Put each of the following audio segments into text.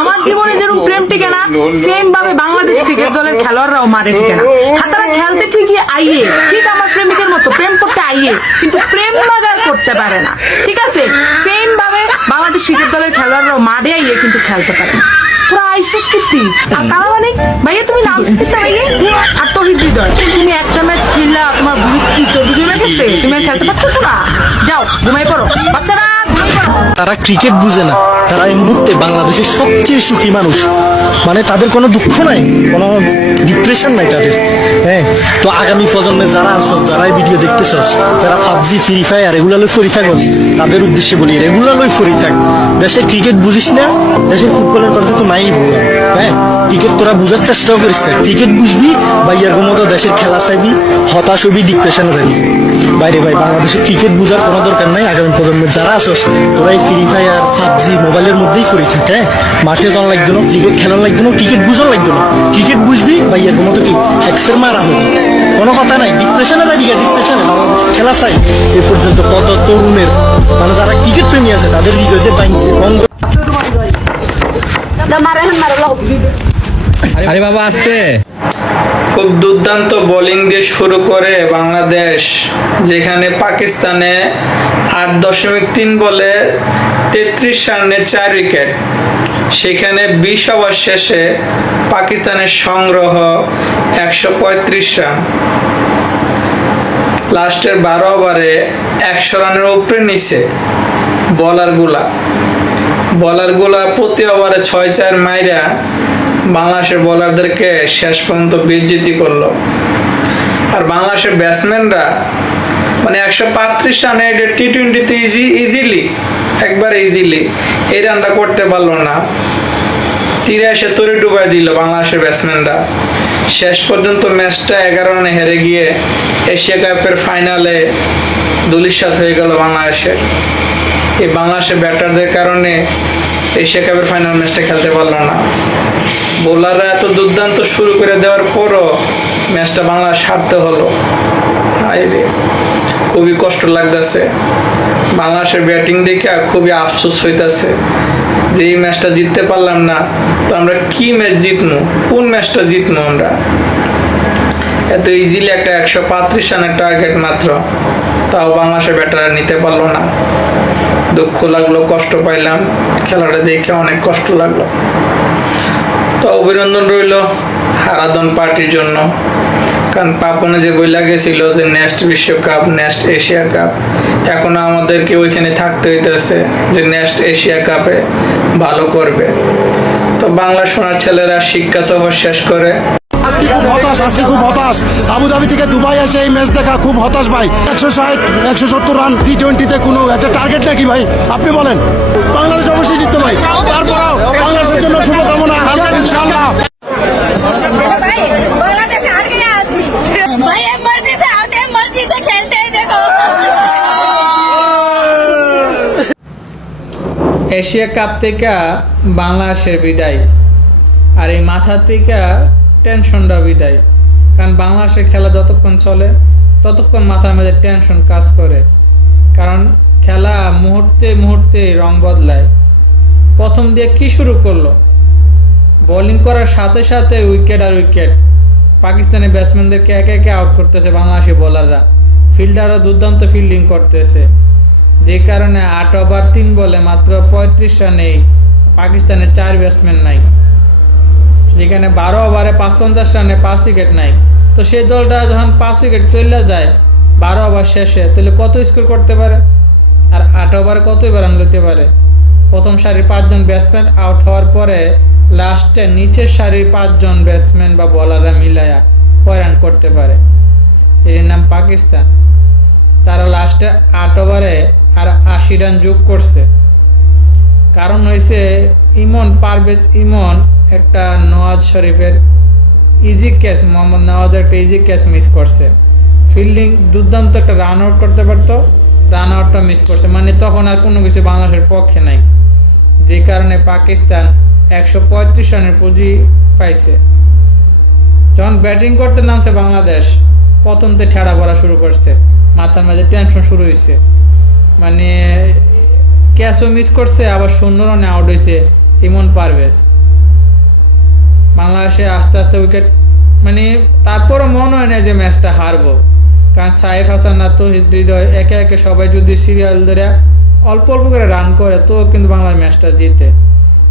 আমার জীবনে যেরকম প্রেম টিকে না সেম ভাবে বাংলাদেশ ক্রিকেট দলের খেলোয়াড়রাও মারে টিকে না আর তারা খেলতে ঠিকই আইয়ে, ঠিক আমার প্রেমিকের মতো, প্রেম করতে আইয়ে, কিন্তু প্রেম মাগার করতে পারে না, ঠিক আছে? সেম ভাবে বাংলাদেশ ক্রিকেট দলের খেলোয়াড়রাও মারে আইয়ে কিন্তু খেলতে পারে না। মানে? ভাইয়া, তুমি নাম তুমি একটা ম্যাচ খেললা, তোমার বুক কি তুমি খেলতে পারতেছো না? যাও ঘুমাই পড়ো। বাচ্চারা! তারা ক্রিকেট বুঝে না। তারা এই মুহূর্তে বাংলাদেশের সবচেয়ে সুখী মানুষ। মানে তাদের কোনো দুঃখ নাই, কোনো ডিপ্রেশন নাই তাদের। হ্যাঁ তো আগামী প্রজন্মে যারা আসছ যারা ভিডিও দেখতেছস, যারা পাবজি ফ্রি ফায়ার এগুলো লই ফরি থাকস, তাদের উদ্দেশ্যে বলি এগুলো লই ফরি থাক। দেশের ক্রিকেট বুঝিস না দেশের ফুটবলের কথা তো নাই বললাম হ্যাঁ ক্রিকেট তোরা বুঝার চেষ্টাও করিস না। ক্রিকেট বুঝবি, বা ইয়ার মতো দেশের খেলা চাইবি, হতাশ হবি ডিপ্রেশনে যাবি। বাইরে ভাই বাংলাদেশের ক্রিকেট বুঝার কোনো দরকার নাই। আগামী প্রজন্মের যারা আসস তোরা এই ফ্রি ফায়ার পাবজি মোবাইলের মধ্যেই ফরি থাকে? মাঠে যাওয়া লাগতো না ক্রিকেট খেলার লাগতো না ক্রিকেট বুঝার লাগতো না। ক্রিকেট বুঝবি বা ইয়ার মতো কি হ্যাক্সের মারা হবে? কোনো কথা নাই ডিপ্রেশনে যাবি ডিপ্রেশনে খেলা চাই। এ পর্যন্ত কত তরুণের মানে যারা ক্রিকেট প্রেমী আছে, তাদের হৃদয় যে বাইছে বন্ধ। আরে বাবা, আসতে। খুব দুর্দান্ত বোলিং দিয়ে শুরু করে বাংলাদেশ, যেখানে পাকিস্তানে আট দশমিক তিন বলে তেত্রিশ রানে চার উইকেট। সেখানে বিশ ওভার শেষে পাকিস্তানের সংগ্রহ একশো পঁয়ত্রিশ রান। লাস্টের বারো ওভারে একশো রানের উপরে নিচে বলারগুলা। বলারগুলা প্রতি ওভারে ছয় চার মাইরা বাংলাদেশের বোলারদেরকে শেষ পর্যন্ত বিজ্জিতি করল। আর বাংলাদেশের ব্যাটসম্যানরা মানে একশো পাত্রিশ রানে টি টোয়েন্টিতে ইজি ইজিলি একবার ইজিলি এই রানটা করতে পারল না। তীরে এসে তরে ডুবাই দিল বাংলাদেশের ব্যাটসম্যানরা শেষ পর্যন্ত ম্যাচটা এগারো রানে হেরে গিয়ে এশিয়া কাপের ফাইনালে দুলিশাত হয়ে গেল বাংলাদেশের। এই বাংলাদেশের ব্যাটারদের কারণে এশিয়া কাপের ফাইনাল ম্যাচটা খেলতে পারল না। বোলাররা এত দুর্দান্ত শুরু করে দেওয়ার পরও ম্যাচটা বাংলাদেশ হারতে হলো। হায়রে খুবই কষ্ট লাগতেছে। বাংলাদেশের ব্যাটিং দেখে খুবই আফসোস হইতাছে যে এই ম্যাচটা জিততে পারলাম না, তো আমরা কি ম্যাচ জিতবো কোন ম্যাচটা জিতবো আমরা? এত ইজিলি একটা একশো পাত্রিশ রানের টার্গেট মাত্র, তাও বাংলাদেশের ব্যাটাররা নিতে পারল না। দুঃখ লাগল, কষ্ট পাইলাম। খেলাটা দেখে অনেক কষ্ট লাগল। তো অভিনন্দন রইল হারাদন পার্টির জন্য। কারণ পাপনে যে বই লাগেছিল যে নেক্সট বিশ্বকাপ, নেক্সট এশিয়া কাপ, এখনও আমাদেরকে ওইখানে থাকতে হইতেছে যে নেক্সট এশিয়া কাপে ভালো করবে। তো বাংলা সোনার ছেলেরা শিক্ষা সফর শেষ করে। আজকে খুব হতাশ আজকে খুব হতাশ। আবুধাবি থেকে দুবাই আসে এই ম্যাচ দেখা খুব হতাশ ভাই। একশো ষাট একশো সত্তর রান টি টোয়েন্টিতে কোনো একটা টার্গেট নাকি ভাই? আপনি বলেন। বাংলাদেশ অবশ্যই জিততে ভাই। তারপরেও বাংলাদেশের জন্য শুভকামনা ইনশাল্লাহ এশিয়া কাপ থেকে বাংলাদেশের বিদায়। আর এই মাথা থেকে টেনশনটা বিদায়। কারণ বাংলাদেশের খেলা যতক্ষণ চলে, ততক্ষণ মাথার মধ্যে টেনশন কাজ করে। কারণ খেলা মুহূর্তে মুহূর্তে রং বদলায়। প্রথম দিয়ে কি শুরু করল? বোলিং করার সাথে সাথে উইকেট আর উইকেট পাকিস্তানি ব্যাটসম্যানদেরকে একে একে আউট করতেছে বাংলাদেশি বোলাররা ফিল্ডাররা দুর্দান্ত ফিল্ডিং করতেছে। যে কারণে আট ওভার তিন বলে মাত্র পঁয়ত্রিশ রানেই পাকিস্তানের চার ব্যাটসম্যান নাই। যেখানে বারো ওভারে পাঁচ পঞ্চাশ রানে পাঁচ উইকেট নাই। তো সেই দলটা যখন পাঁচ উইকেট চলে যায়, বারো ওভার শেষে, তাহলে কত স্কোর করতে পারে? আর আট ওভারে কতই রান লইতে পারে? প্রথম সারির পাঁচজন ব্যাটসম্যান আউট হওয়ার পরে লাস্টে নিচের সারির পাঁচজন ব্যাটসম্যান বা বলাররা মিলায়া কয় রান করতে পারে? এর নাম পাকিস্তান। তারা লাস্টে আট ওভারে আর আশি রান যোগ করছে। কারণ হয়েছে ইমন পারভেজ ইমন একটা নওয়াজ শরীফের ইজি ক্যাচ মোহাম্মদ নওয়াজের একটা ইজি ক্যাচ মিস করছে। ফিল্ডিং দুর্দান্ত একটা রান আউট করতে পারতো রান আউটটা মিস করছে। মানে তখন আর কোনো কিছু বাংলাদেশের পক্ষে নাই। যে কারণে পাকিস্তান একশো পঁয়ত্রিশ রানের পুঁজি পাইছে। যখন ব্যাটিং করতে নামছে বাংলাদেশ, প্রথমতে ঠেড়া পড়া শুরু করছে। মাথার মাঝে টেনশন শুরু হয়েছে মানে ক্যাচও মিস করছে, আবার শূন্য রানে আউট হয়েছে, ইমন পারভেজ। বাংলাদেশে আস্তে আস্তে উইকেট মানে তারপরও মনে হয় না যে ম্যাচটা হারবো। কারণ সাইফ হাসান আর তহিদ হৃদয় একে একে সবাই যদি সিরিয়াল ধরে অল্প অল্প করে রান করে, তো কিন্তু বাংলাদেশ ম্যাচটা জিতে।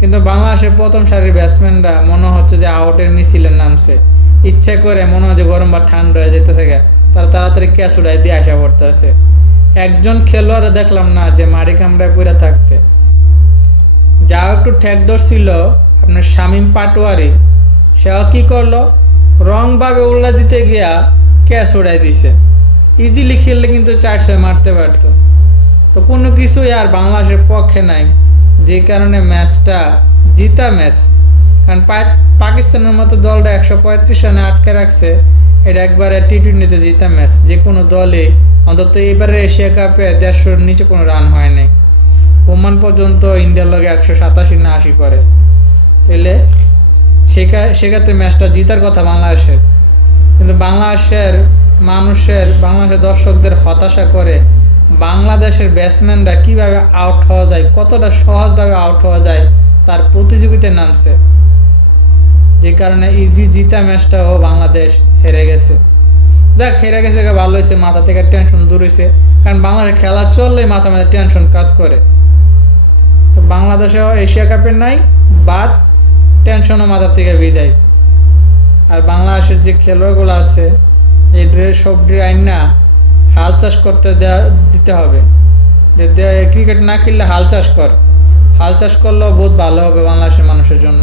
কিন্তু বাংলাদেশের প্রথম সারির ব্যাটসম্যানরা মনে হচ্ছে যে আউটের মিছিলের নামছে। ইচ্ছে করে মনে হয় যে গরম বা ঠান্ডা হয়ে যেতেছে গা। তারা তাড়াতাড়ি ক্যাচ উড়াই দিয়ে আসা পড়তেছে একজন খেলোয়াড় দেখলাম না যে মারি কামড়ায় পড়ে থাকতে। যাও একটু ঠেক ছিল আপনার শামীম পাটোয়ারি। সেও কি করল? রংভাবে উল্লা দিতে গিয়া ক্যাচ উড়াই দিছে। ইজিলি খেললে কিন্তু চারশো মারতে পারতো। তো কোনো কিছুই আর বাংলাদেশের পক্ষে নাই। যে কারণে ম্যাচটা জিতা ম্যাচ। কারণ পাকিস্তানের মতো দলটা একশো পঁয়ত্রিশ রানে আটকে রাখছে। এটা একবারে টি টোয়েন্টিতে জিতা ম্যাচ। যে কোনো দলে, অন্তত এবারে এশিয়া কাপে দেড়শোর নিচে কোনো রান হয় নাই। ওমান পর্যন্ত ইন্ডিয়ার লগে একশো সাতাশি না আশি করে। এলে সেক্ষেত্রে ম্যাচটা জিতার কথা বাংলাদেশের। কিন্তু বাংলাদেশের মানুষের, বাংলাদেশের দর্শকদের হতাশা করে বাংলাদেশের ব্যাটসম্যানরা কীভাবে আউট হওয়া যায়, কতটা সহজভাবে আউট হওয়া যায়, তার প্রতিযোগিতায় নামছে। যে কারণে ইজি জিতা ম্যাচটাও বাংলাদেশ হেরে গেছে। যাক, হেরে গেছে ভালো হয়েছে, মাথা থেকে টেনশন দূর হয়েছে। কারণ বাংলাদেশে খেলা চললেই মাথা মাথা টেনশন কাজ করে। তো বাংলাদেশেও এশিয়া কাপের নাই, বাদ টেনশনও মাথা থেকে বিদায়। আর বাংলাদেশের যে খেলোয়াড়গুলো আছে, এই ড্রেস সব আইন না, হাল চাষ করতে দেওয়া দিতে হবে। যে ক্রিকেট না খেললে হাল চাষ কর। হাল চাষ করলেও বহুত ভালো হবে বাংলাদেশের মানুষের জন্য।